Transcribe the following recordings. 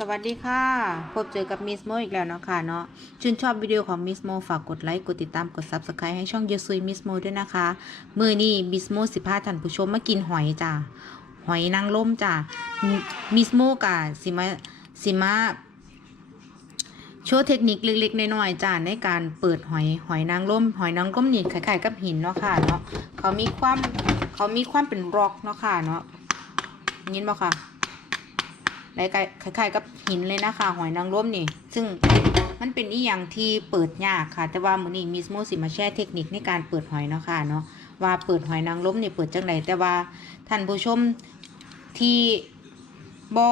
สวัสดีค่ะ พบเจอกับมิสโมอีกแล้วเนาะค่ะเนาะชื่นชอบวิดีโอของมิสโมฝากกดไลค์ กดติดตามกด Subscribe ให้ช่องยูซุยมิสโมด้วยนะคะ มือนี้มิสโมสิพาท่านผู้ชมมากินหอยจ้ะหอยนางรมจ้ะมิสโมกะสิมาสิมาโชว์เทคนิคเล็กๆน้อยๆจ้าในการเปิดหอยหอยนางรมหอยนางรมนี่คล้ายๆกับหินเนาะค่ะเนาะเขามีความเขามีความเป็นร็อกเนาะค่ะเนาะยินบ่ค่ะ คล้ายๆกับหินเลยนะคะ หอยนางรมนี่ ซึ่งมันเป็นอีหยังที่เปิดยากค่ะ แต่ว่ามื้อนี้มิสโมสิมาแชร์เทคนิคในการเปิดหอยเนาะค่ะเนาะว่าเปิดหอยนางรมนี่เปิดจังไดแต่ว่าท่านผู้ชมที่บ่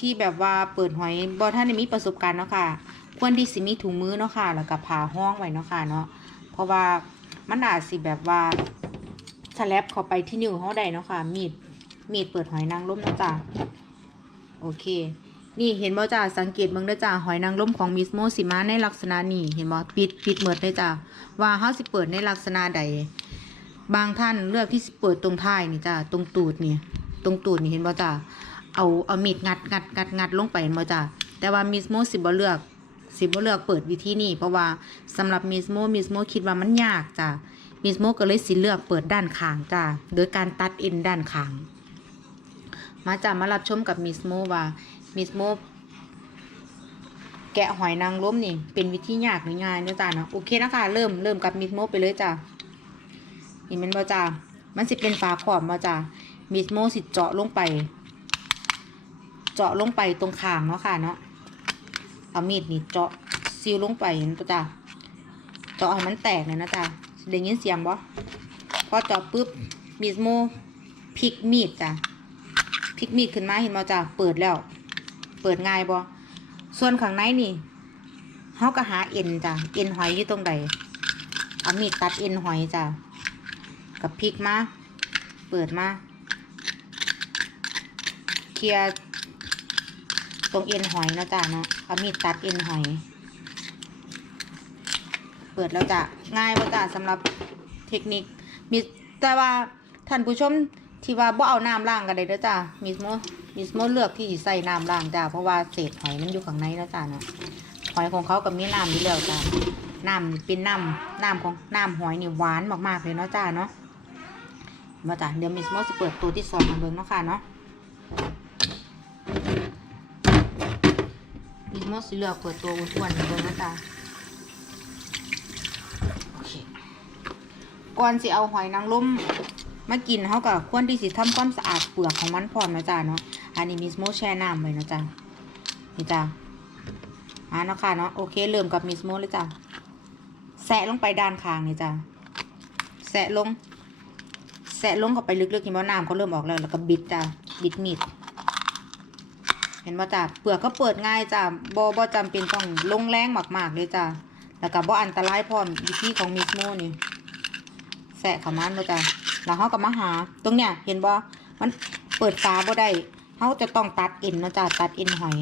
ที่แบบว่าเปิดหอยบ่ท่านได้มีประสบการณ์เนาะค่ะควรที่สิมีถุงมือเนาะค่ะแล้วก็ผ่าห้องไว้เนาะค่ะเนาะเพราะว่ามันอาจสิแบบว่าสแลบเข้าไปที่นิ้วเขาได้เนาะค่ะมีดมีดเปิดหอยนางรมเนาะจ้ะ โอเค นี่เห็นบ่จ้าสังเกตเบิ่งเด้อจ้าหอยนางรมของมิสโมสิมาในลักษณะนี้เห็นบ่ปิดปิดเมิดเลยจ้าว่าเฮาสิเปิดในลักษณะใด บางท่านเลือกที่สิเปิดตรงท้ายนี่จ้าตรงตูดนี่ตรงตูดนี่เห็นบ่จ้าเอาเอามีดงัดงัดงัดงัดลงไปเห็นบ่จ้าแต่ว่ามิสโมสิบ่เลือกสิบ่เลือกเปิดวิธีนี้เพราะว่าสำหรับมิสโมมิสโมคิดว่ามันยากจ้ะมิสโมก็เลยสิเลือกเปิดด้านข้างจ้ะโดยการตัดเอ็นด้านข้าง มาจ้ะมารับชมกับมิสโมว่ามิสโมแกะหอยนางรมนี่ เป็นวิธียากหรือง่ายเนะจ้ะเนาะโอเคนะคะเริ่มเริ่มกับมิสโมไปเลยจ้ะนี่มันบ่จ้ะมันสิเป็นฝาขอบบ่จ้ะมิสโมสิเจาะลงไป เจาะลงไปตรงข้างเนาะค่ะเนาะเอามีดนี่เจาะซิลลงไปนะจ้ะเจาะให้มันแตกเลยนะจ๊ะได้ยินเสียงบ่พอเจาะปุ๊บมีดโมพลิกมีดจ้ะ พลิกมีดขึ้นมาเห็นบ่จ้ะเปิดแล้ว เปิดง่ายบ่ส่วนข้างในนี่เฮาก็หาเอ็นจ้ะเอ็นหอยอยู่ตรงใดเอามีดตัดเอ็นหอยจ้ะกับพลิกมาเปิดมาเคลียร์ตรงเอ็นหอยนะจ้ะเนาะเอามีดตัดเอ็นหอย เปิดแล้วจ้ะง่ายว่าจ้ะสำหรับเทคนิคมีแต่ว่าท่านผู้ชม ที่ว่าบ่เอาน้ำล้างกันได้เด้อจ้ะมิสโมมิสโมเลือกที่จะใส่น้ำล้างจ้ะเพราะว่าเศษหอยมันอยู่ข้างในแล้วจ้ะเนาะหอยของเขากับมีน้ำอยู่แล้วจ้ะน้ำเป็นน้ำน้ำของน้ำหอยนี่หวานมากๆเลยเนาะจ้ะเนาะมาจ้ะเดี๋ยวมิสโมจะเปิดตัวที่สองมาเบิ่งเนาะค่ะเนาะมิสโมสิเลือกเปิดตัวอ้วนๆเลยนะจ๊ะโอเคก่อนสิเอาหอยนางรม มากินเขาก็ควรที่สิทำความสะอาดเปลือกของมันพร้อมนะจ๊ะเนาะอันนี้มิสโมแช่น้ำไว้นะจ๊ะนี่จ้ะอ่าเนาะค่ะเนาะโอเคเริ่มกับมิสโมเลยจ้ะแสะลงไปด้านข้างนี่จ้ะแสะลง แสะลงเข้าไปลึกๆที่มอน้ำเขาเริ่มออกแล้วแล้วก็บิดจ้ะบิดมีดเห็นบ่จ้ะเปลือกก็เปิดง่ายจ้ะบ่บ่จำเป็นต้องลงแรงมากๆเลยจ้ะแล้วก็บ่อันตรายพร้อมวิธีของมิสโมนี่แสะข้ามาบ่จ้ะ แล้วเฮาก็มาหา ตรงเนี้ยเห็นบ่มันเปิดฝาบ่ได้เฮาจะต้องตัดเอ็นนะจ้ะตัดเอ็นหอย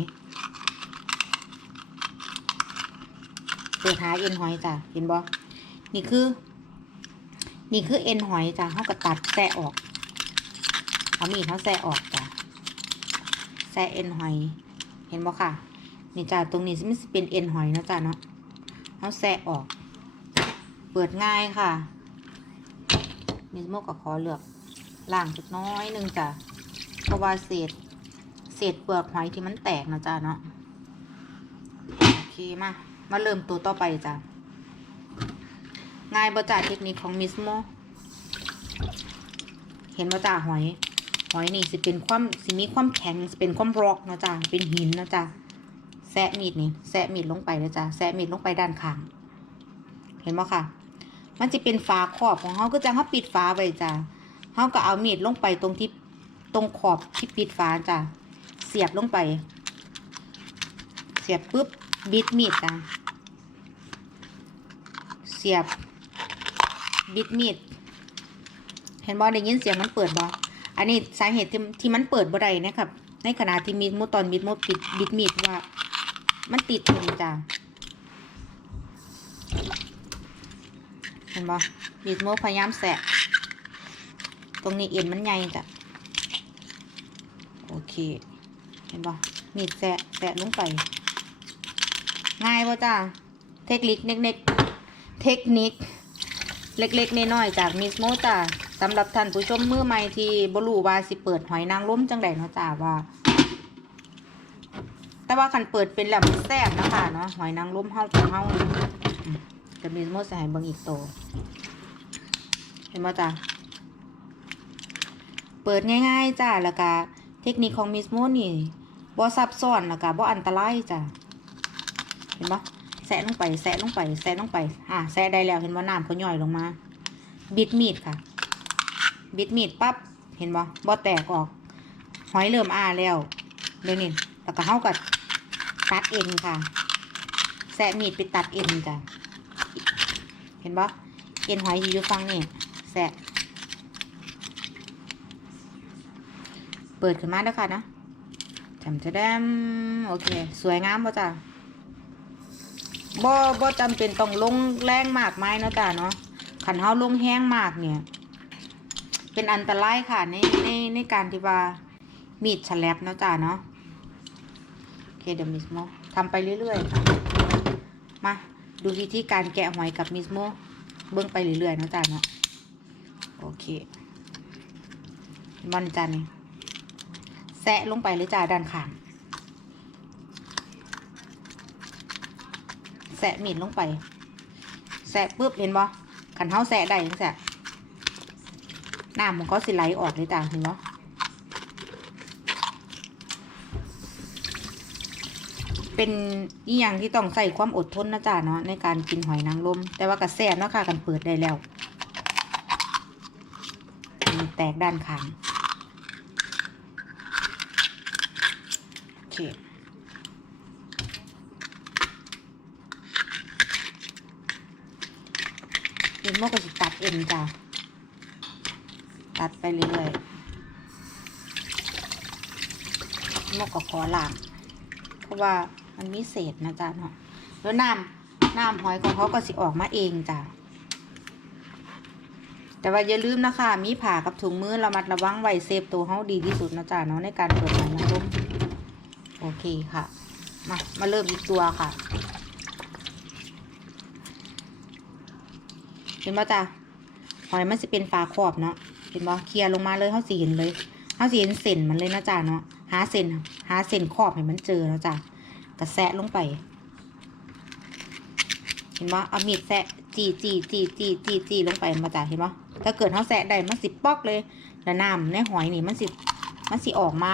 เปิดหาเอ็นหอยจ้ะเห็นบ่นี่คือ นี่คือเอ็นหอยจ้ะเฮาก็ตัดแสะออกเอามีดเฮาแสะออกจ้ะแซ่เอ็นหอย เห็นบ่ค่ะนี่จ้าตรงนี้มันเป็นเอ็นหอยนะจ้าเนาะเอาแซ่ออก เปิดง่ายค่ะ มีสโมกกับขอเลือกล่างจักน้อยหนึงจ้ะเพราะว่าเศษ เศษเปลือกหอยที่มันแตกนะจ้าเนาะโอเคมา มาเริ่มตัวต่อไปจ้ะง่ายบ่จ้าเทคนิคของมิสโมเห็นบ่จ้าหอย หอยนี่สิเป็นความสิมีความแข็งสิเป็นความร็อกนะจ้ะเป็นหินนะจ้ะแซะมีดนี่แซะมีดลงไปนะจ้ะแซะมีดลงไปด้านข้าง เห็นไหมค่ะ มันจะเป็นฝาขอบของเขาก็จะเขาปิดฝาไว้จ้ะเขาก็เอามีดลงไปตรงที่ตรงขอบที่ปิดฝาจ้ะเสียบลงไป เสียบปุ๊บบิดมีดจ้ะเสียบบิดมีดเห็นบอได้ยินเสียงมันเปิดบออันนี้สาเหตุที่ที่มันเปิดบ่ได้นะครับ ในขณะที่มีดโมตอนมีดโมปิดบิดมีดว่า มันติดอยู่จ้ะเห็นบ่มีดโมพยายามแสะตรงนี้เอ็นมันใหญ่จ้ะโอเค เห็นบ่มีดแสะแสะลงไป ง่ายป่ะจ้าเทคนิคเน็กๆเทคนิคเล็กๆน้อยๆจากมิสโมจ้าสำหรับท่านผู้ชมมือใหม่ที่บรูว่าสิเปิดหอยนางรมจังไดเนาะจ้าว่า แต่ว่าคันเปิดเป็นแล้วมันแซ่บนะคะเนาะหอยนางรมเฮาของเฮาม จะมิสโมใส่ให้เบิงอีกโตวเห็นบ่จ้าเปิดง่ายๆจ้าแล้วก็เทคนิคของมิสโมนี่บ่ซับซ้อนแล้วก็บ่อันตรายจ้าเห็นบ่แซะลงไปแซะลงไปแซะลงไป อ่าแซะได้แล้ว เห็นว่าน้ำเขาย่อยลงมา บิดมีดค่ะ บิดมีดปั๊บ เห็นบ่บ่แตกออก หอยเริ่มอ้าแล้วเดี๋ยวนี้แล้วก็เฮาก็ตัดเอ็นค่ะแซะมีดไปตัดเอ็นจ้ะ ห็นบ่เอ็นหอยที่อยู่ฟังนี่แซะเปิดขึ้นมาแล้วค่ะนะจำจะได้โอเค สวยงามป่ะจ้ะบ่บ่จำเป็นต้องลงแรงมากไม้เนาะจ้าเนาะขันเฮาลงแห้งมากเนี่ย เป็นอันตรายค่ะในในในการที่ว่ามีดฉลับเนาะจ้าเนาะโอเคเดี๋ยวมิสโมทำไปเรื่อยๆค่ะมา ดูวิธีการแกะหอยกับมิสโมเบิ่งไปเรื่อยๆนะจ้าเนาะโอเคมันจ้านี่แซะลงไปเลยจ้าด้านข้างแสะมีดลงไปแสะปุ๊บเห็นบ่ขันเท้าแสะได้ยังแสะน้ำมันก็สิไหลออกเลยจ้ะเห็นบ่ เป็นอีหยังที่ต้องใส่ความอดทนนะจ๊ะเนาะในการกินหอยนางรมแต่ว่ากระแสบเนาะค่ะกันเปิดได้แล้วแตกด้านข้างโอเคเอ็นโมก็จะตัดเอ็นจ้ะตัดไปเรื่อยๆโมก็ขอหล้างเพราะว่า มันมีเศษนะจ๊ะเนาะแล้วน้ำน้ำหอยของเขาก็สิออกมาเองจ้ะแต่ว่าอย่าลืมนะคะ มีผ่ากับถุงมือระมัดระวังไว้เซฟตัวเขาดีที่สุดนะจ๊ะเนาะในการเปิดหอยนางรมโอเคค่ะ มามาเริ่มอีกตัวค่ะ เห็นป่ะจ้ะหอยมันจะเป็นฝาขอบเนาะเห็นป่ะเคลียร์ลงมาเลยเขาสีเห็นเลยเขาสีเห็นเส้นมันเลยนะจ้ะเนาะหาเส้นหาเส้นขอบให้มันเจอนะจ้ะ กระแสะลงไป เห็นป่ะเอามีดแสะจีจีจีจีจีจีลงไปมาจ้ะเห็นป่ะถ้าเกิดเขาแสะได้มันสิปอกเลยแล้วน้ำในหอยนี่มันสิมันสิออกมา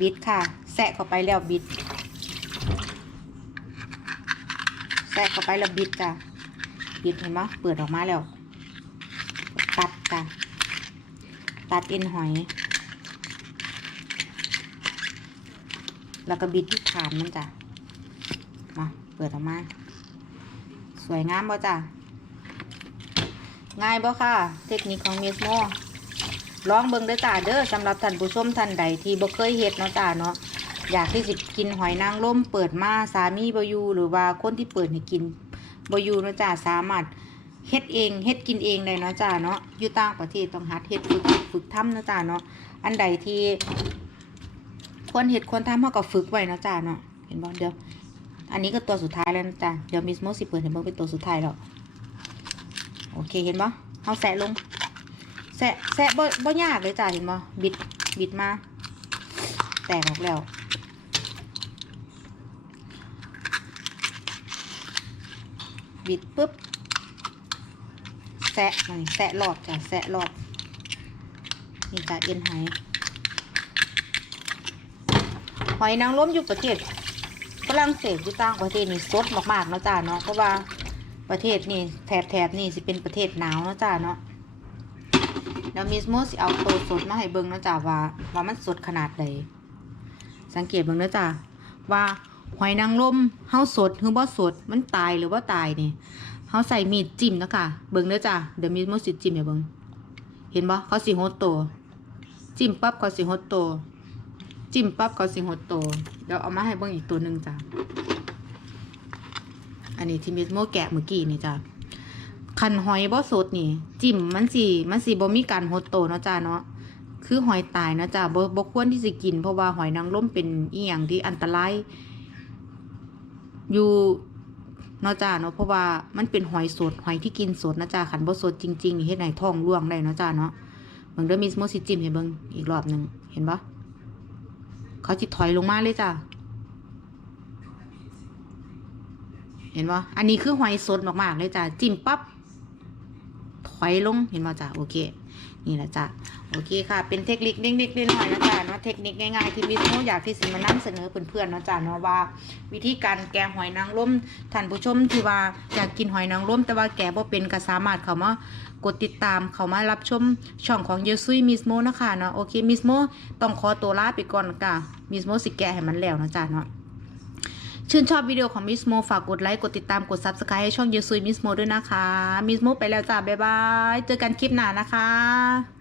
บิดค่ะ แสะเข้าไปแล้วบิดแทรกเข้าไปแล้วบิดจ้ะบิดเห็นไหมเปิดออกมาแล้ว ตัดจ้ะตัดเอ็นหอย แล้วก็บิดที่ฐานมันจ้ะมาเปิดออกมา สวยงามบ่จ้ะง่ายบ่ค่ะ เทคนิคของเมสโมลองเบิ่งเด้จ้าเด้อสำหรับท่านผู้ชมท่านใดที่บ่เคยเฮ็ดเนาะจ้าเนาะอยากที่จะกินหอยนางรมเปิดมาสามีบอยูหรือว่าคนที่เปิดให้กินบอยูเนาะจ้าสามารถเฮ็ดเองเฮ็ดกินเองเลยเนาะจ้าเนาะอยู่ต่างประเทศต้องหัดเฮ็ดฝึกฝึกทำเนาะจ้าเนาะอันใดที่ ควรเฮ็ดควรทำเฮาก็ฝึกไว้นะจ้าเนาะเห็นบ่เดี๋ยว อันนี้ก็ตัวสุดท้ายแล้วนะจ้าเดี๋ยวมิสโมสิเปิดให้เบิ่งเป็นตัวสุดท้ายแล้วโอเคเห็นบ่เฮาแสะลงแสะแสะบ่บ่ยากเลยจ้าเห็นบ่บิดบิดมา แตกออกแล้วบิดปุ๊บแซะมันแซะรอบจ้ะแซะรอบนี่จ้ะเอ็นหอย หอยนางรมอยู่ประเทศฝรั่งเศสอยู่ต่างประเทศนี่สดมากๆเนาะจ้าเนาะเพราะว่าประเทศนี่แถบแถบนี่สิเป็นประเทศหนาวเนาะจ้าเนาะเดี๋ยวมิสโมสิเอาโตวสดมาให้เบิ่งเนาะจ้าว่าว่ามันสดขนาดใดสังเกตเบิ่งเนาะจ้าว่าหอยนางรมเฮาสดหรือบ่สดมันตายหรือว่าตายนี่เฮาใส่มีดจิ้มนะคะเบิ่งเด้อจ้ะเดี๋ยวมีดมุสิจิ้มให้เบิ่งเห็นบ่เขาสิหดโตจิ้มปั๊บเขาสิหดโต จิ้มปั๊บเขาสิหดโต เดี๋ยวเอามาให้เบิ่งอีกตัวหนึ่งจ้ะ อันนี้ที่มิสโมแกะเมื่อกี้นี่จ้ะคันหอยบ่สดนี่ จิ้มมันสิมันสิบ่มีการหดโตเนาะจ้ะเนาะคือหอยตายนะจ๊ะบ่บ่ควรที่จะกิน เพราะว่าหอยนางรมเป็นอีหยังที่อันตรายอยู่เนาะจ้าเนาะเพราะว่ามันเป็นหอยสดหอยที่กินสดนะจ๊ะขันบ่สดจริงๆเฮ็ดให้ท้องร่วงได้เนาะจ้าเนาะเบิ่งเด้อมีสโมสิจิ้มให้เบิ่งอีกรอบหนึ่งเห็นปะ เขาจิถอยลงมาเลยจ้ะ เห็นปะอันนี้คือหอยสดมากๆเลยจ้ะ จิ้มปั๊บถอยลง เห็นปะจ้ะ โอเค นี่แหละจ้ะโอเคค่ะ เป็นเทคนิคเล็กๆน้อยๆนะจ๊ะเนาะเทคนิคง่ายๆที่มิสโมอยากที่สิมานำเสนอเพื่อนๆนะจ้ะเนาะว่า วิธีการแกงหอยนางรมท่านผู้ชมที่ว่าอยากกินหอยนางรมแต่ว่าแกบ่เป็นก็สามารถเข้ามากดติดตามเข้ามารับชมช่องของเยซุยมิสโมนะคะเนาะโอเคมิสโมต้องขอตัวลาไปก่อนค่ะมิสโมสิแกะให้มันแล้วนะจ๊ะเนาะ ชื่นชอบวิดีโอของมิสโมฝากกดไลค์ กดติดตามกด Subscribe ให้ช่องยูซุยมิสโมด้วยนะคะมิสโมไปแล้วจ้า บ๊ายบาย เจอกันคลิปหน้านะคะ